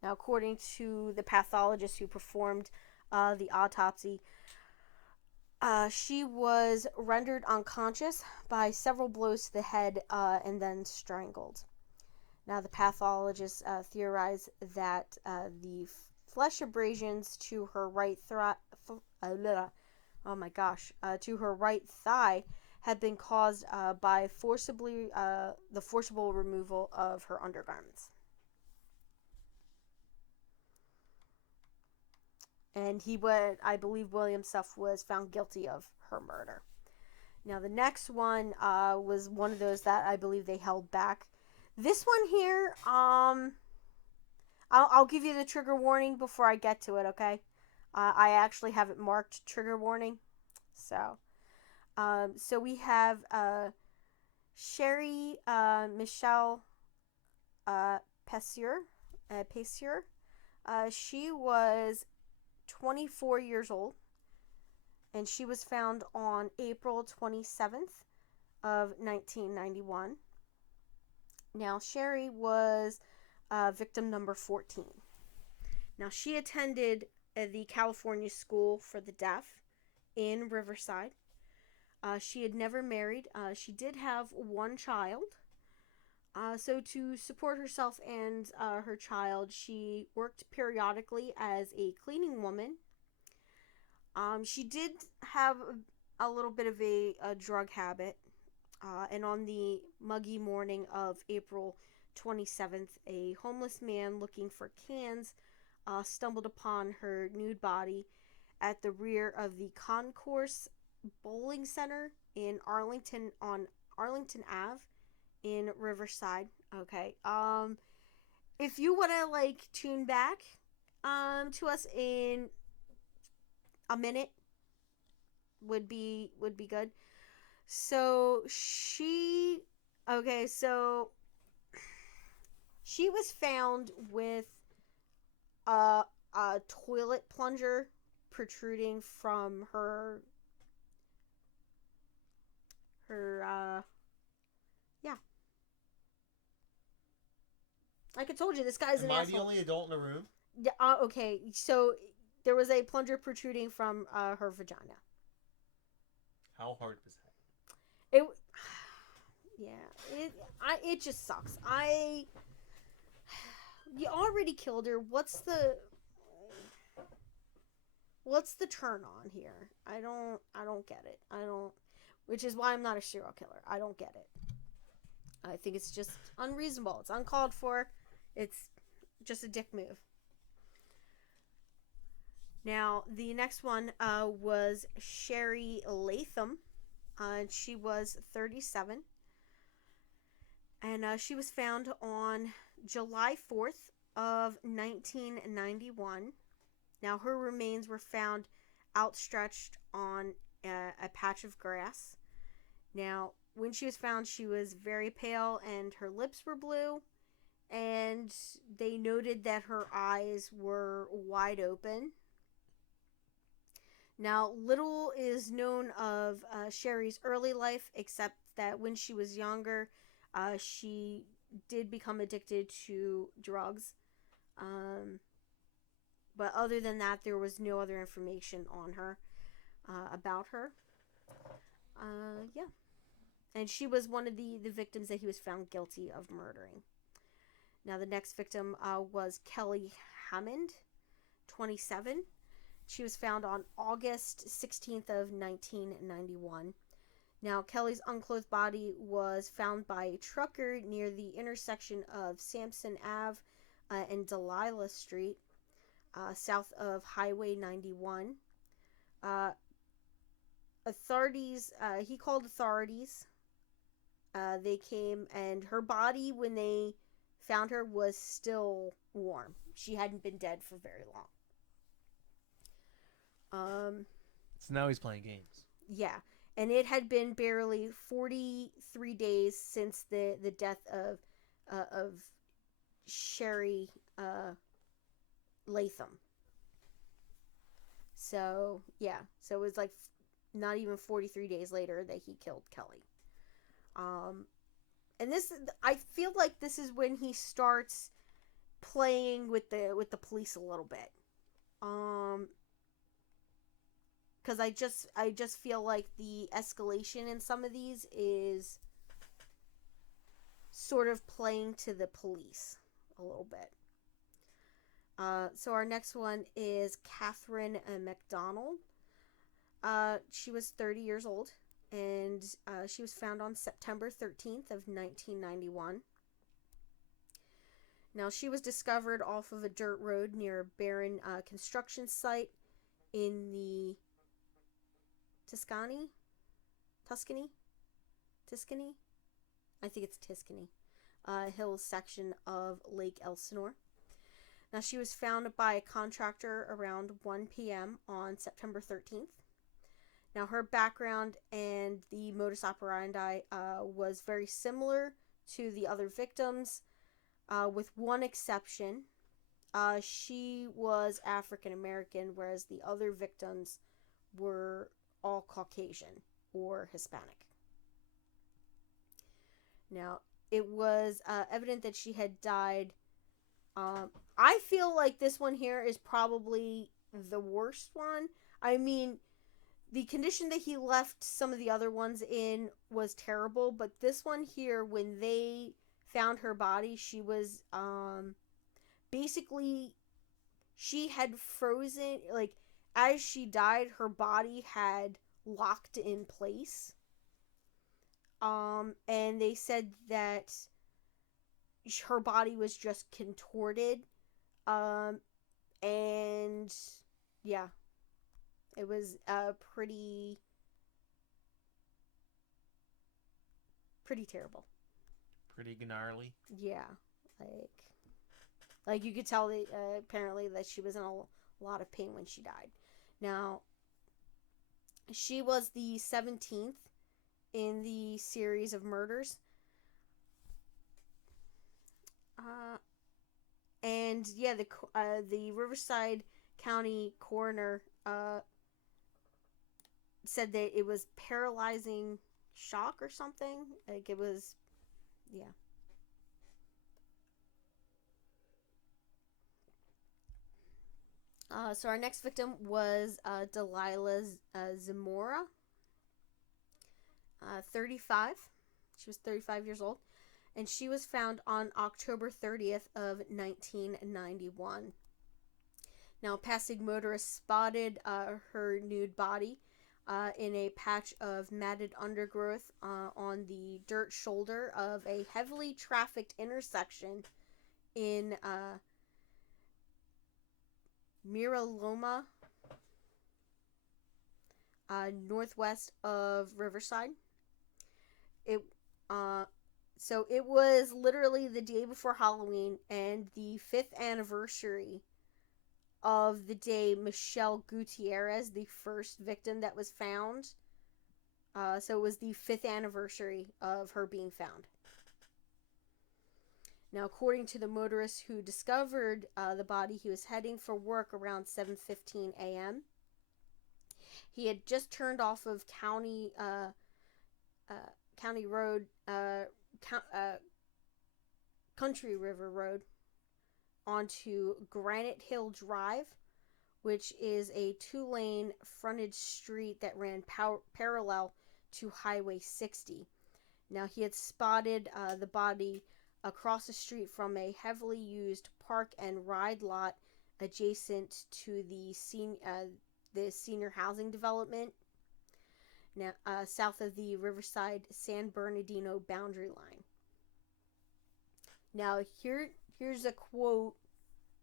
Now, according to the pathologist who performed the autopsy, she was rendered unconscious by several blows to the head and then strangled. Now, the pathologist theorized that the flesh abrasions to her right to her right thigh had been caused by the forcible removal of her undergarments. And I believe William Suff was found guilty of her murder. Now, the next one was one of those that I believe they held back. This one here, I'll give you the trigger warning before I get to it, okay? I actually have it marked trigger warning. So we have Sherry Michelle Pessier. She was 24 years old, and she was found on April 27th of 1991. Now, Sherry was victim number 14. Now, she attended the California School for the Deaf in Riverside. She had never married. She did have one child. So to support herself and her child, she worked periodically as a cleaning woman. She did have a little bit of a drug habit. And on the muggy morning of April 27th, a homeless man looking for cans stumbled upon her nude body at the rear of the Concourse Bowling Center on Arlington Ave in Riverside. Okay. If you want to tune back to us in a minute, would be good. So she was found with a toilet plunger protruding from her Like I told you, this guy's Am an I asshole. the only adult in the room? Yeah, okay, so there was a plunger protruding from her vagina. How hard was that? It, yeah, it just sucks. You already killed her. What's the turn on here? I don't get it. Which is why I'm not a serial killer. I don't get it. I think it's just unreasonable. It's uncalled for. It's just a dick move. Now, the next one was Sherry Latham. She was 37. And she was found on July 4th of 1991. Now, her remains were found outstretched on a patch of grass. Now, when she was found, she was very pale and her lips were blue. And they noted that her eyes were wide open. Now, little is known of Sherry's early life, except that when she was younger, she did become addicted to drugs. But other than that, there was no other information on her, about her. Yeah. And she was one of the victims that he was found guilty of murdering. Now, the next victim was Kelly Hammond, 27. She was found on August 16th of 1991. Now, Kelly's unclothed body was found by a trucker near the intersection of Sampson Ave and Delilah Street, south of Highway 91. He called authorities. They came, and her body, when they found her, was still warm. She hadn't been dead for very long. So now he's playing games. Yeah, and it had been barely 43 days since the death of Sherry Latham. So yeah, so it was like not even 43 days later that he killed Kelly. And this, I feel like this is when he starts playing with the police a little bit. Because I just feel like the escalation in some of these is sort of playing to the police a little bit. So our next one is Catherine McDonald. She was 30 years old, and she was found on September 13th of 1991. Now, she was discovered off of a dirt road near a barren construction site in the Tuscany? I think it's Tuscany. Hills section of Lake Elsinore. Now, she was found by a contractor around 1 p.m. on September 13th. Now, her background and the modus operandi was very similar to the other victims, with one exception. She was African American, whereas the other victims were all Caucasian or Hispanic. Now, it was evident that she had died. I feel like this one here is probably the worst one. I mean, the condition that he left some of the other ones in was terrible, but this one here, when they found her body, she was basically, she had frozen, like, as she died, her body had locked in place. And they said that her body was just contorted. And yeah, it was pretty terrible. Pretty gnarly. Yeah, like you could tell that apparently that she was in a lot of pain when she died. Now, she was the 17th in the series of murders. And yeah, the Riverside County coroner said that it was paralyzing shock or something. Like, it was, yeah. So our next victim was Delilah Zamora, 35. She was 35 years old, and she was found on October 30th of 1991. Now, passing motorists spotted her nude body in a patch of matted undergrowth on the dirt shoulder of a heavily trafficked intersection in Miraloma, northwest of Riverside. It so it was literally the day before Halloween and the 5th anniversary of the day Michelle Gutierrez, the first victim that was found. So it was the 5th anniversary of her being found. Now, according to the motorist who discovered the body, he was heading for work around 7:15 a.m. He had just turned off of County Road, Country River Road, onto Granite Hill Drive, which is a 2-lane frontage street that ran parallel to Highway 60. Now, he had spotted the body across the street from a heavily used park and ride lot adjacent to the senior housing development, now south of the Riverside San Bernardino boundary line. Now, here's a quote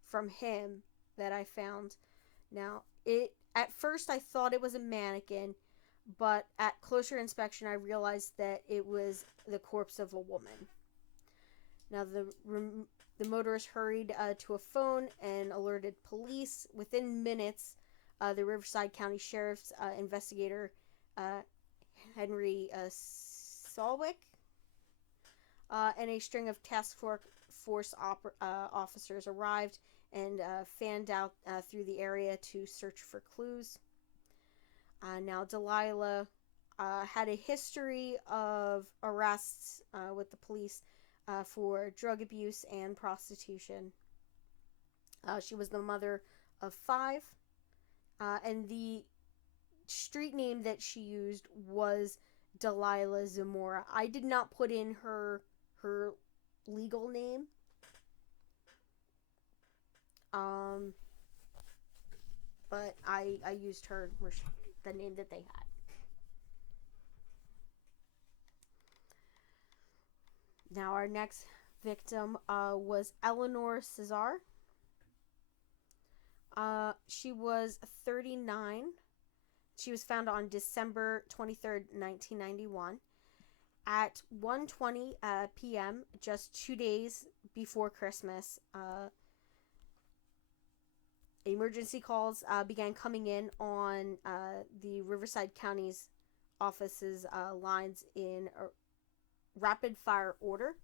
from him that I found. Now, at first I thought it was a mannequin, but at closer inspection I realized that it was the corpse of a woman. Now, the motorist hurried to a phone and alerted police. Within minutes, the Riverside County Sheriff's investigator, Henry Salwick, and a string of task force officers arrived and fanned out through the area to search for clues. Now, Delilah had a history of arrests with the police for drug abuse and prostitution. She was the mother of 5, and the street name that she used was Delilah Zamora. I did not put in her legal name. But I used the name that they had. Now, our next victim was Eleanor Cesar. She was 39. She was found on December 23rd, 1991 at 1:20 p.m., just 2 days before Christmas. Emergency calls began coming in on the Riverside County's office's lines in rapid fire order.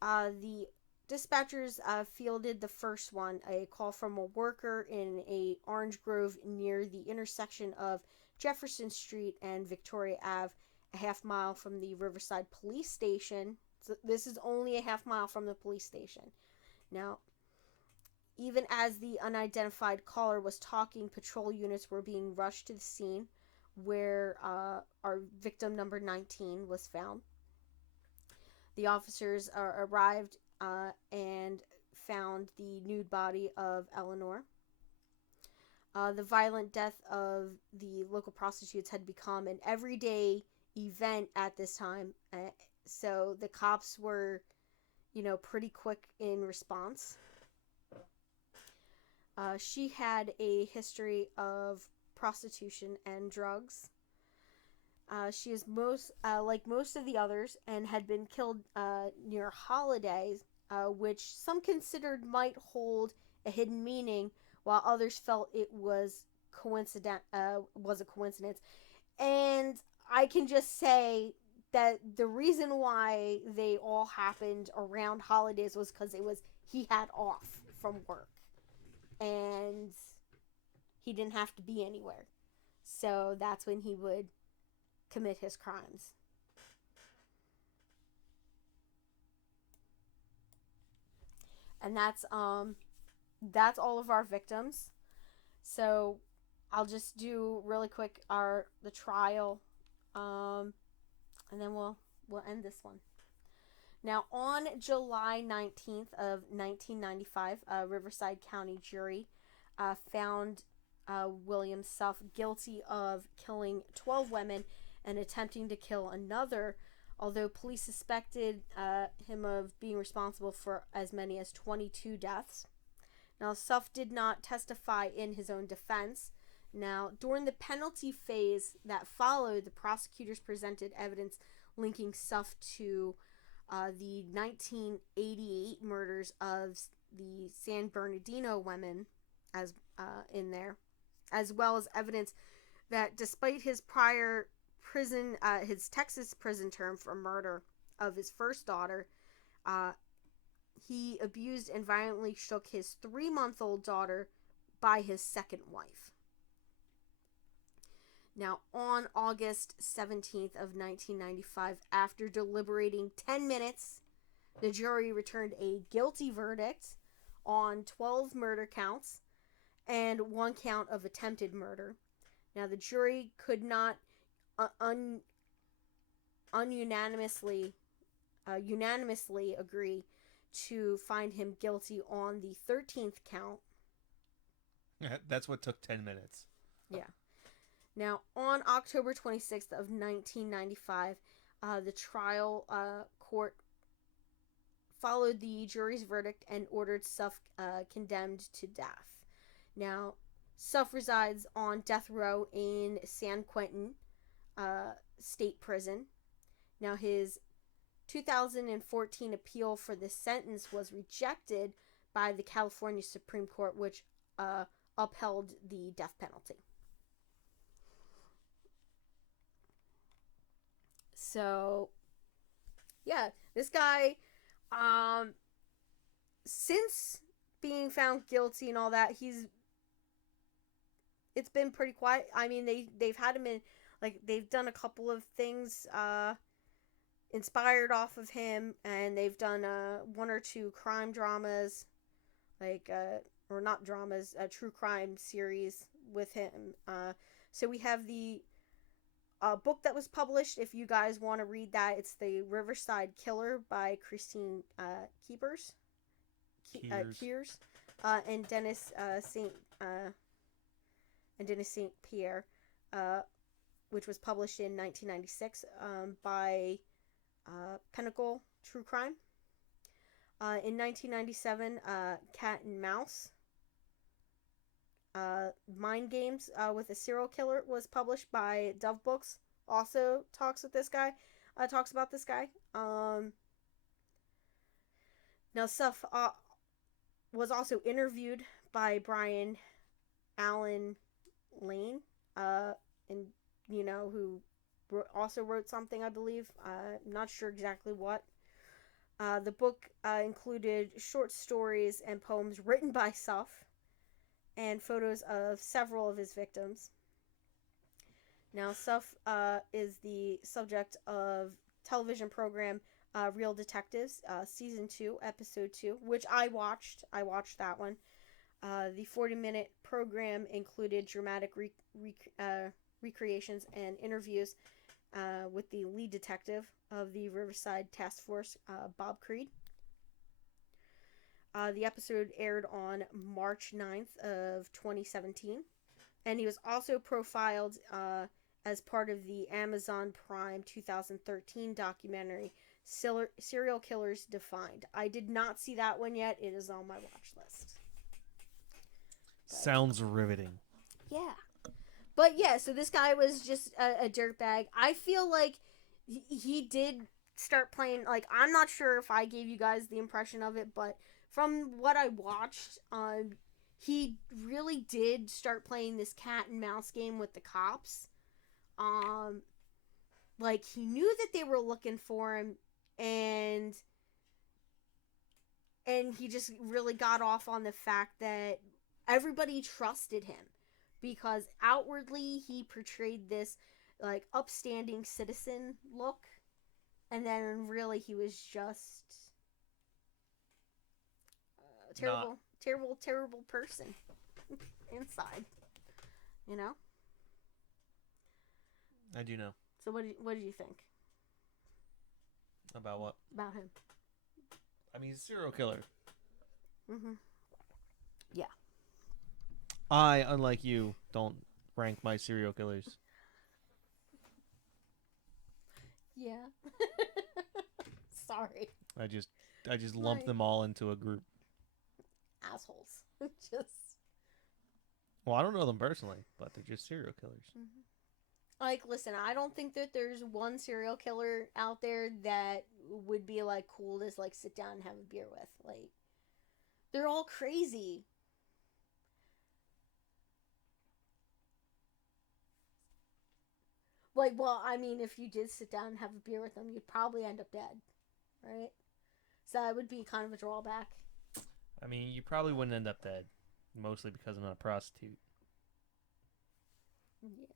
The dispatchers fielded the first one, a call from a worker in a orange grove near the intersection of Jefferson Street and Victoria Ave, a half mile from the Riverside Police Station. So this is only a half mile from the police station. Now, even as the unidentified caller was talking, patrol units were being rushed to the scene where our victim number 19 was found. The officers arrived and found the nude body of Eleanor. The violent death of the local prostitutes had become an everyday event at this time, so the cops were, pretty quick in response. She had a history of prostitution and drugs. She is like most of the others, and had been killed near holidays, which some considered might hold a hidden meaning, while others felt it was a coincidence. And I can just say that the reason why they all happened around holidays was because he had off from work, and he didn't have to be anywhere, so that's when he would commit his crimes. And that's all of our victims. So I'll just do really quick the trial, and then we'll end this one. Now, on July 19th of 1995, a Riverside County jury found William Suff guilty of killing 12 women and attempting to kill another, although police suspected him of being responsible for as many as 22 deaths. Now, Suff did not testify in his own defense. Now, during the penalty phase that followed, the prosecutors presented evidence linking Suff to the 1988 murders of the San Bernardino women, as in there, as well as evidence that despite his prior his Texas prison term for murder of his first daughter, he abused and violently shook his 3-month-old daughter by his second wife. Now, on August 17th of 1995, after deliberating 10 minutes, the jury returned a guilty verdict on 12 murder counts and 1 count of attempted murder. Now, the jury could not unanimously agree to find him guilty on the 13th count. That's what took 10 minutes. Yeah. Now, on October 26th of 1995, the trial court followed the jury's verdict and ordered Suff condemned to death. Now, Suff resides on death row in San Quentin State Prison. Now, his 2014 appeal for this sentence was rejected by the California Supreme Court, which upheld the death penalty. So, yeah, this guy, since being found guilty and all that, it's been pretty quiet. I mean, they've had him in, like, they've done a couple of things, inspired off of him, and they've done, 1 or 2 crime dramas, like, or not dramas, a true crime series with him. So we have the book that was published. If you guys want to read that, it's The Riverside Killer by Christine Keers, and Dennis St. Pierre, which was published in 1996 by Pinnacle True Crime. In 1997, Cat and Mouse, Mind Games with a Serial Killer was published by Dove Books. Also talks about this guy. Now, Suff was also interviewed by Brian Allen Lane, and who also wrote something, I believe. I'm not sure exactly what. The book included short stories and poems written by Suff and photos of several of his victims. Now, Suff is the subject of television program Real Detectives, Season 2, Episode 2, which I watched. I watched that one. The 40-minute program included dramatic recreations and interviews with the lead detective of the Riverside Task Force, Bob Creed. The episode aired on March 9th of 2017, and he was also profiled as part of the Amazon Prime 2013 documentary Serial Killers Defined. I did not see that one yet. It is on my watch list. Sounds riveting. Yeah. But yeah, so this guy was just a dirtbag. I feel like he did start playing, like, I'm not sure if I gave you guys the impression of it, but from what I watched, he really did start playing this cat and mouse game with the cops. Like, he knew that they were looking for him, and he just really got off on the fact that everybody trusted him, because outwardly he portrayed this, like, upstanding citizen look, and then really he was just a terrible person. inside. You know? I do know. So what do you think? About what? About him. I mean, he's a serial killer. Mm-hmm. Yeah. I, unlike you, don't rank my serial killers. Yeah. Sorry. I just lump them all into a group. Assholes. Just. Well, I don't know them personally, but they're just serial killers. Mm-hmm. Like, listen, I don't think that there's one serial killer out there that would be, like, cool to, like, sit down and have a beer with. Like, they're all crazy. Like, well, I mean, if you did sit down and have a beer with them, you'd probably end up dead, right? So that would be kind of a drawback. I mean, you probably wouldn't end up dead, mostly because I'm not a prostitute. Yeah.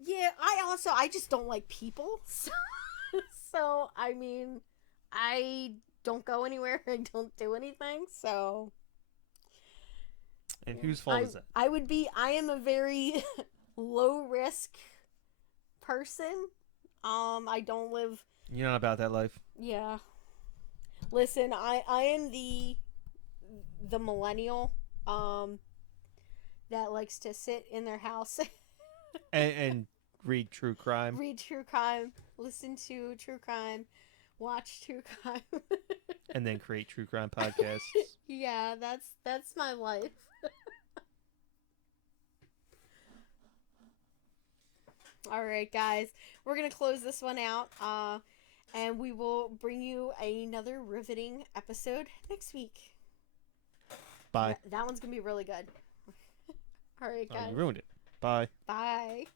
Yeah, I just don't like people. So I mean, I don't go anywhere. I don't do anything. So. And whose fault is that? I am a very low risk person. I don't live. You're not about that life. Yeah. Listen, I am the millennial that likes to sit in their house and read true crime. Read true crime, listen to true crime, watch true crime, and then create true crime podcasts. Yeah, that's my life. All right, guys, we're gonna close this one out, and we will bring you another riveting episode next week. Bye. That one's gonna be really good. All right, guys. Oh, you ruined it. Bye. Bye.